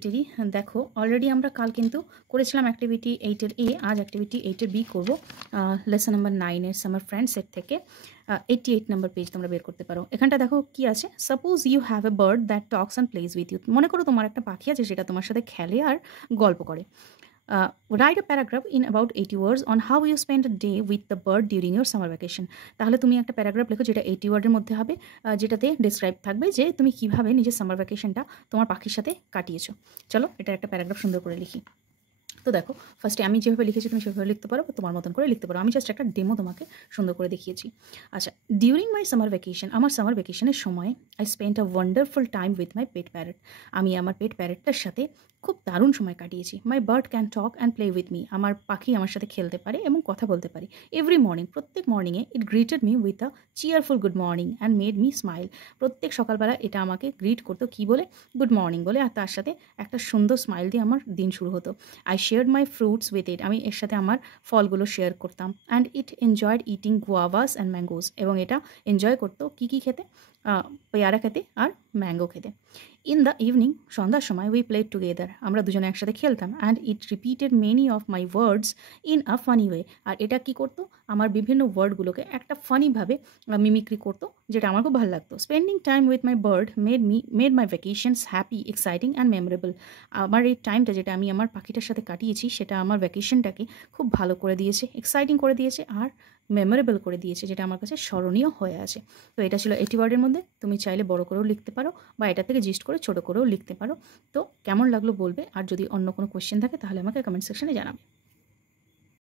8-এরই দেখো অলরেডি আমরা কাল কিন্তু করেছিলাম অ্যাক্টিভিটি 8-এর এ, আজ অ্যাক্টিভিটি 8-এর বি করবো। লেসন নাম্বার 9-এর সামার ফ্রেন্ড সেট থেকে 88 নাম্বার পেজ তোমরা বের করতে পারো। এখানটা দেখো কি আছে, suppose you have a bird that talks and plays with you. মনে করো তোমার একটা পাখি আছে যেটা তোমার সাথে খেলে আর গল্প করে। write a paragraph in about 80 words on how you spend a day with the bird during your summer vacation। তাহলে তুমি একটা প্যারাগ্রাফ লেখো যেটা 80 ওয়ার্ডের মধ্যে হবে, যেটাতে ডিসক্রাইব থাকবে যে তুমি কিভাবে নিজের সামার ভ্যাকেশনটা তোমার পাখির সাথে কাটিয়েছো। চলো এটা একটা প্যারাগ্রাফ সুন্দর করে লিখি। তো দেখো ফার্স্টে আমি যেভাবে লিখেছি তুমি সেভাবে লিখতে পারো বা তোমার মতন করে লিখতে পারো। আমি জাস্ট একটা ডেমো তোমাকে সুন্দর করে দেখিয়েছি। আচ্ছা, ডিউরিং মাই সামার ভ্যাকেশন, আমার সামার ভ্যাকেশনের সময় I spend a wonderful time with my pet parrot. আমি আমার পেট প্যারেটটার সাথে খুব দারুণ সময় কাটিয়েছি। My bird can talk and play with me. আমার পাখি আমার সাথে খেলতে পারে এবং কথা বলতে পারে। এভরি মর্নিং, প্রত্যেক মর্নিংয়ে it greeted me with a cheerful good morning and made me smile. প্রত্যেক সকালবেলা এটা আমাকে গ্রিট করতো কী বলে, গুড মর্নিং বলে, আর তার সাথে একটা সুন্দর স্মাইল দিয়ে আমার দিন শুরু হতো। I shared my fruits with it. আমি এর সাথে আমার ফলগুলো শেয়ার করতাম। And it enjoyed eating guavas and mangoes. এবং এটা এনজয় করতো কী কী খেতে, পেয়ারা খেতে আর ম্যাঙ্গো খেতে। ইন দ্য ইভিনিং, সন্ধ্যার সময় উই প্লেড টুগেদার। আমরা দুজনে একসাথে খেলতাম। And it repeated many of my words in a funny way. আর এটা কী করতো, আমার বিভিন্ন ওয়ার্ডগুলোকে একটা ফানিভাবে মিমিক্রি করতো, যেটা আমার খুব ভালো লাগতো। Spending time with my bird made my vacations happy, exciting and memorable. আমার এই টাইমটা যেটা আমি আমার পাখিটার সাথে কাটিয়েছি সেটা আমার ভ্যাকেশনটাকে খুব ভালো করে দিয়েছে, এক্সাইটিং করে দিয়েছে আর মেমোরেবল করে দিয়েছে, যেটা আমার কাছে স্মরণীয় হয়ে আছে। তো এটা ছিল 80 ওয়ার্ডের মধ্যে। তুমি চাইলে বড় করেও লিখতে পারো বা এটা থেকে জিস্ট করে ছোটো করেও লিখতে পারো। তো কেমন লাগলো বলবে, আর যদি অন্য কোনো কোয়েশ্চেন থাকে তাহলে আমাকে কমেন্ট সেকশনে জানাবে।